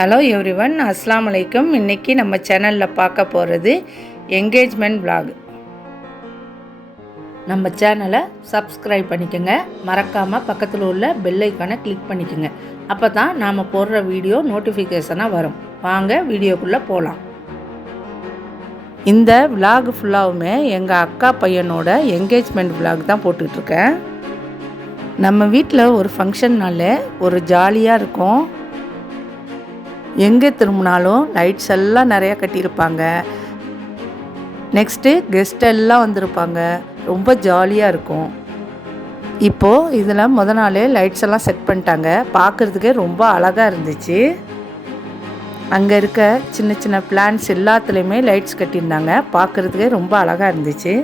Hello everyone, அஸ்ஸலாமு அலைக்கும். இன்றைக்கி நம்ம சேனலில் பார்க்க போகிறது என்கேஜ்மெண்ட் vlog. நம்ம சேனலை சப்ஸ்கிரைப் பண்ணிக்கோங்க. மறக்காமல் பக்கத்தில் உள்ள பெல் ஐக்கானை கிளிக் பண்ணிக்கோங்க. அப்போ தான் நாம் போடுற வீடியோ நோட்டிஃபிகேஷனாக வரும். வாங்க வீடியோக்குள்ளே போகலாம். இந்த vlog ஃபுல்லாகவுமே எங்கள் அக்கா பையனோட என்கேஜ்மெண்ட் vlog தான் போட்டுட்ருக்கேன். நம்ம வீட்டில் ஒரு ஃபங்க்ஷன்னால ஒரு ஜாலியாக இருக்கும். எங்கே திரும்பினாலும் லைட்ஸ் எல்லாம் நிறையா கட்டியிருப்பாங்க. நெக்ஸ்ட்டு கெஸ்ட் எல்லாம் வந்திருப்பாங்க. ரொம்ப ஜாலியாக இருக்கும். இப்போது இதில் நாளே லைட்ஸ் எல்லாம் செட் பண்ணிட்டாங்க. பார்க்குறதுக்கே ரொம்ப அழகாக இருந்துச்சு. அங்கே இருக்க சின்ன சின்ன பிளான்ஸ் எல்லாத்துலேயுமே லைட்ஸ் கட்டியிருந்தாங்க. பார்க்குறதுக்கே ரொம்ப அழகாக இருந்துச்சு.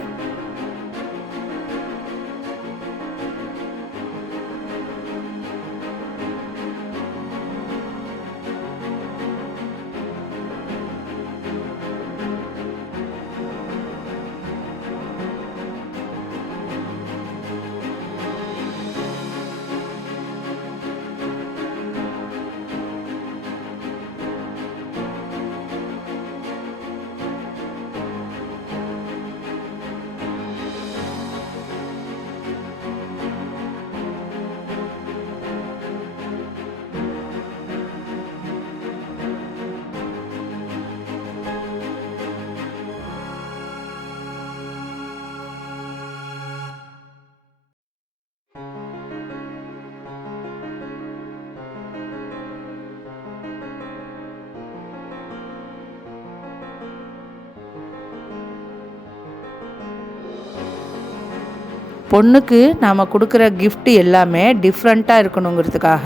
பொண்ணுக்கு நாம் கொடுக்குற கிஃப்ட் எல்லாமே டிஃப்ரெண்ட்டாக இருக்கணுங்கிறதுக்காக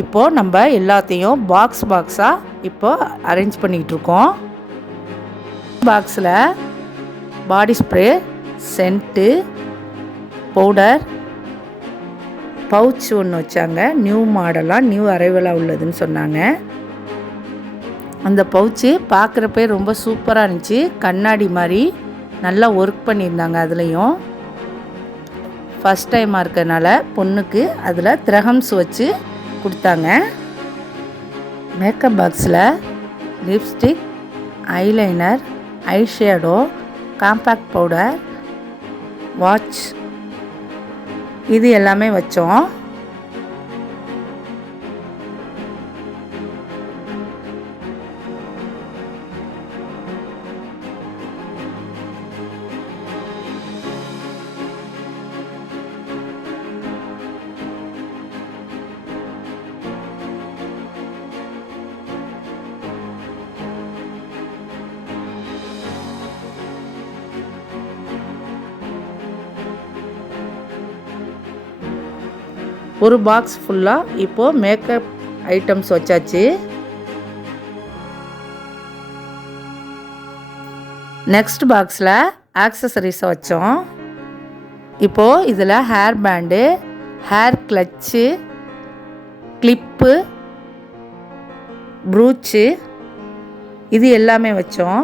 இப்போது நம்ம எல்லாத்தையும் பாக்ஸாக இப்போது அரேஞ்ச் பண்ணிகிட்ருக்கோம். பாக்ஸில் body spray, scent, powder, pouch ஒன்று வச்சாங்க. நியூ மாடலாக நியூ அரைவலாக உள்ளதுன்னு சொன்னாங்க. அந்த பவுச்சு பார்க்குறப்பே ரொம்ப சூப்பராக இருந்துச்சு. கண்ணாடி மாதிரி நல்லா ஒர்க் பண்ணியிருந்தாங்க. அதுலேயும் ஃபஸ்ட் டைமாக இருக்கிறதுனால பொண்ணுக்கு அதில் திரகம்ஸ் வச்சு கொடுத்தாங்க. மேக்கப் பாக்ஸில் lipstick, eyeliner, eyeshadow, compact powder, watch இது எல்லாமே வச்சோம். ஒரு பாக்ஸ் ஃபுல்லாக இப்போது மேக்கப் ஐட்டம்ஸ் வச்சாச்சு. நெக்ஸ்ட் பாக்ஸில் ஆக்சசரிஸை வச்சோம். இப்போது இதில் hair band, hair clutch, clip, brooch இது எல்லாமே வச்சோம்.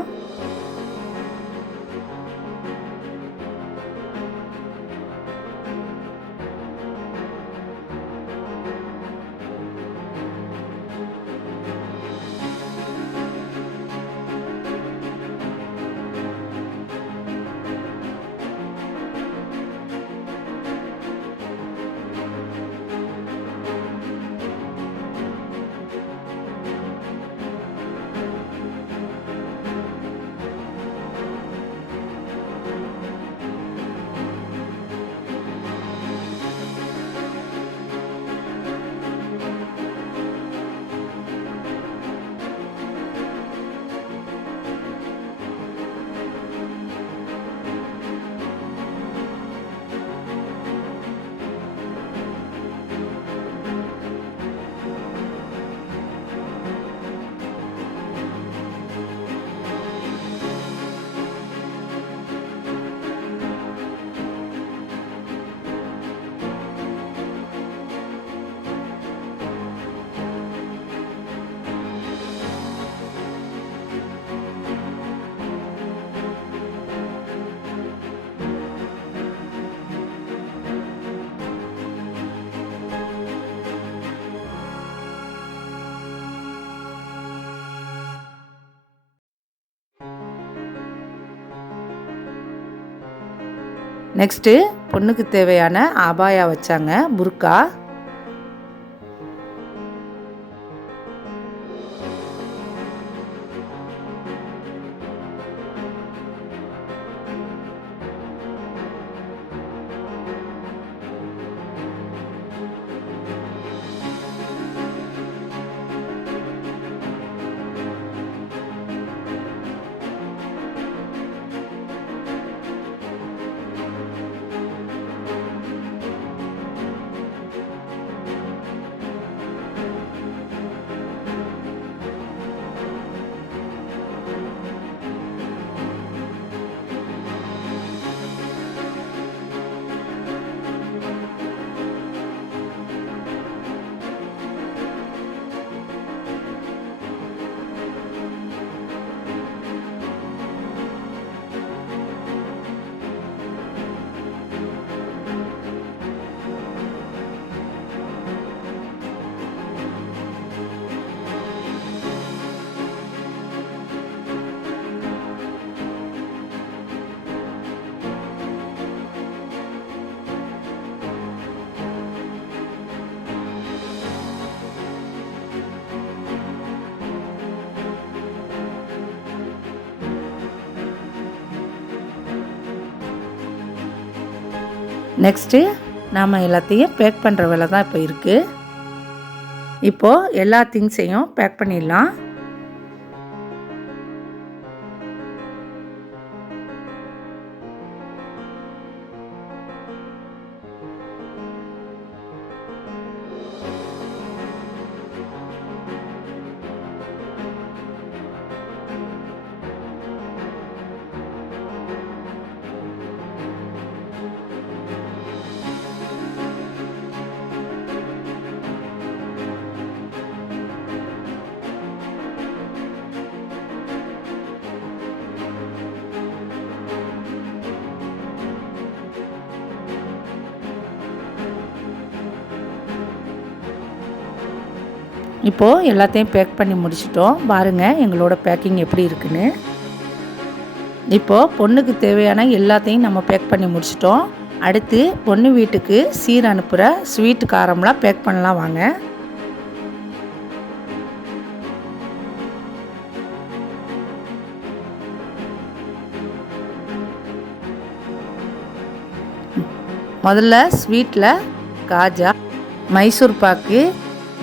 நெக்ஸ்ட்டு பொண்ணுக்கு தேவையான அபாயா வச்சாங்க, புர்கா. நெக்ஸ்ட்டு நாம் எல்லாத்தையும் பேக் பண்ணுற வேலை தான் இப்போ இருக்குது. இப்போது எல்லா திங்ஸையும் பேக் பண்ணிடலாம். இப்போது எல்லாத்தையும் பேக் பண்ணி முடிச்சிட்டோம். பாருங்கள் எங்களோட பேக்கிங் எப்படி இருக்குன்னு. இப்போது பொண்ணுக்கு தேவையான எல்லாத்தையும் நம்ம பேக் பண்ணி முடிச்சிட்டோம். அடுத்து பொண்ணு வீட்டுக்கு சீர் அனுப்புகிற ஸ்வீட் காரம்லாம் பேக் பண்ணலாம் வாங்க. முதல்ல ஸ்வீட்டில் காஜா, மைசூர் பாக்கு,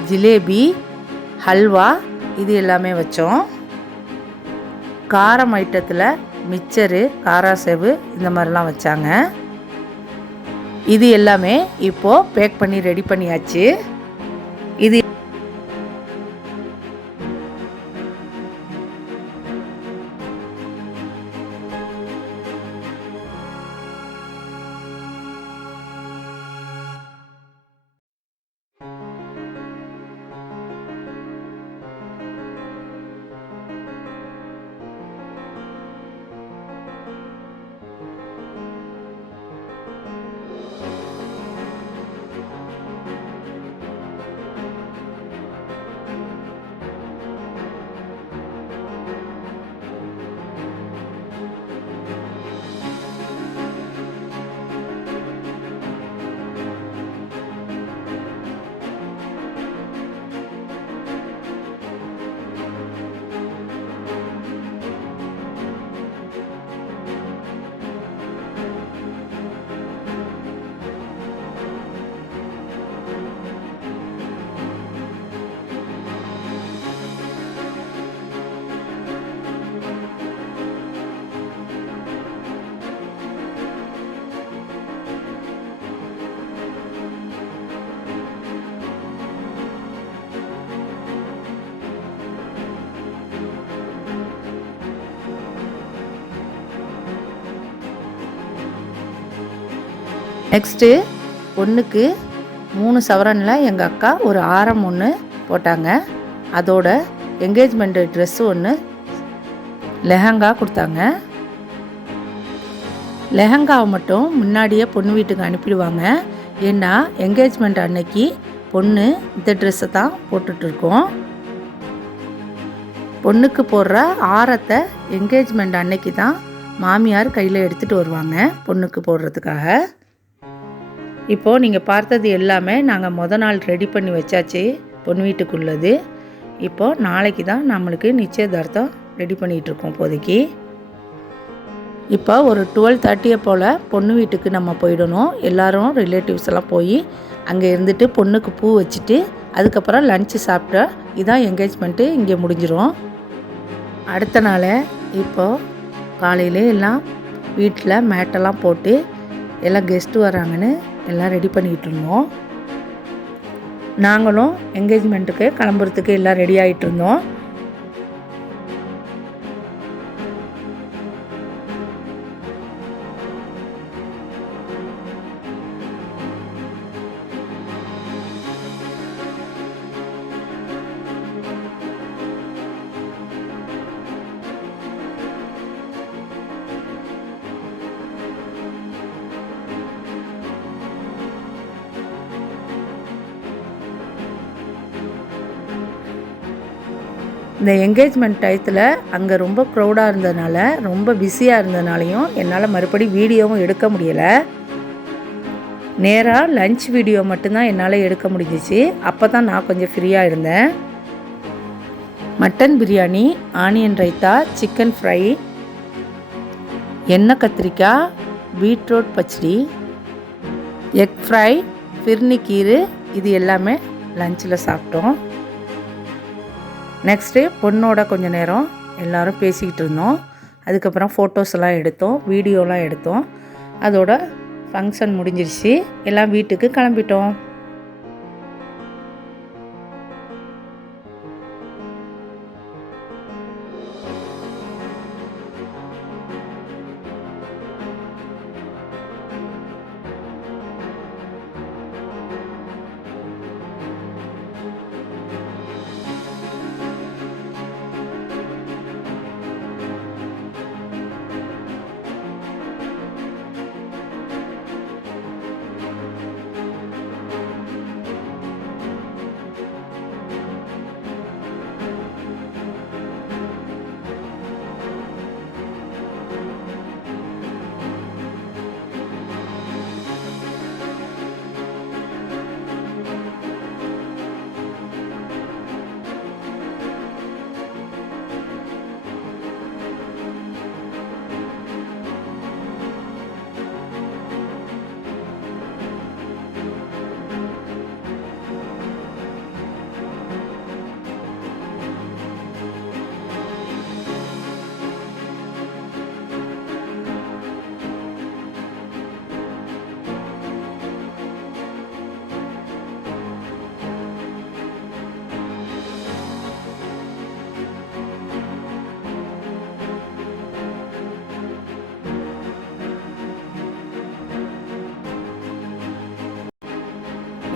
ஜிலேபி, ஹல்வா இது எல்லாமே வச்சோம். காரம் ஐட்டத்தில் மிச்சரு, காராசேவு இந்த மாதிரிலாம் வச்சாங்க. இது எல்லாமே இப்போது பேக் பண்ணி ரெடி பண்ணியாச்சு. இது நெக்ஸ்ட்டு பொண்ணுக்கு 3 சவரனில் எங்கள் அக்கா ஒரு ஆரம் ஒன்று போட்டாங்க. அதோட என்கேஜ்மெண்ட் ட்ரெஸ்ஸு ஒன்று, லெஹங்கா கொடுத்தாங்க. லெஹங்காவை மட்டும் முன்னாடியே பொண்ணு வீட்டுக்கு அனுப்பிடுவாங்க. ஏன்னா என்கேஜ்மெண்ட் அன்னைக்கு பொண்ணு இந்த ட்ரெஸ்ஸை தான் போட்டுட்ருக்கோம். பொண்ணுக்கு போடுற ஆரத்தை என்கேஜ்மெண்ட் அன்னைக்கு தான் மாமியார் கையில் எடுத்துகிட்டு வருவாங்க பொண்ணுக்கு போடுறதுக்காக. இப்போது நீங்கள் பார்த்தது எல்லாமே நாங்கள் நாள் ரெடி பண்ணி வச்சாச்சு பொண்ணு வீட்டுக்குள்ளது. இப்போது நாளைக்கு தான் நம்மளுக்கு நிச்சயதார்த்தம் ரெடி பண்ணிகிட்ருக்கோம் இப்போதைக்கு. இப்போ ஒரு 12:30 போல் பொண்ணு வீட்டுக்கு நம்ம போயிடணும். எல்லோரும் ரிலேட்டிவ்ஸ் எல்லாம் போய் அங்கே இருந்துட்டு பொண்ணுக்கு பூ வச்சுட்டு அதுக்கப்புறம் லன்ச்சு சாப்பிட்டா இதான் என்கேஜ்மெண்ட்டு இங்கே முடிஞ்சிடும். அடுத்த நாள் இப்போது காலையிலே எல்லாம் வீட்டில் மேட்டெல்லாம் போட்டு எல்லாம் கெஸ்ட்டு வராங்கன்னு எல்லாம் ரெடி பண்ணிக்கிட்டு இருந்தோம். நாங்களும் என்கேஜ்மெண்ட்டுக்கு கிளம்புறதுக்கு எல்லாம் ரெடி ஆகிட்டு இருந்தோம். இந்த என்கேஜ்மெண்ட் டயத்தில் அங்கே ரொம்ப க்ரௌடாக இருந்ததுனால, ரொம்ப பிஸியாக இருந்ததுனாலையும் என்னால் மறுபடி வீடியோவும் எடுக்க முடியலை. நேராக லன்ச் வீடியோ மட்டும்தான் என்னால் எடுக்க முடிஞ்சிச்சு. அப்போ தான் நான் கொஞ்சம் ஃப்ரீயாக இருந்தேன். Mutton biryani, onion raita, chicken fry, எண்ணெய் கத்திரிக்காய், பீட்ரூட் பச்சடி, எக் ஃப்ரை, ஃபிர்னி கீரு, இது எல்லாமே லஞ்சில் சாப்பிட்டோம். நெக்ஸ்ட்டு பொண்ணோட கொஞ்சம் நேரம் எல்லோரும் பேசிக்கிட்டு இருந்தோம். அதுக்கப்புறம் ஃபோட்டோஸ் எல்லாம் எடுத்தோம், வீடியோலாம் எடுத்தோம். அதோட ஃபங்க்ஷன் முடிஞ்சிருச்சு. எல்லாம் வீட்டுக்கு கிளம்பிட்டோம்.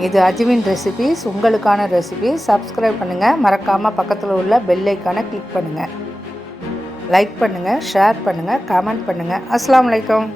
இது அஜ்வின் ரெசிபீஸ், உங்களுக்கான ரெசிபி. சப்ஸ்கிரைப் பண்ணுங்கள், மறக்காமல் பக்கத்தில் உள்ள பெல் ஐக்கானை கிளிக் பண்ணுங்கள். லைக் பண்ணுங்கள், ஷேர் பண்ணுங்கள், கமெண்ட் பண்ணுங்கள். அஸ்ஸலாமு அலைக்கும்.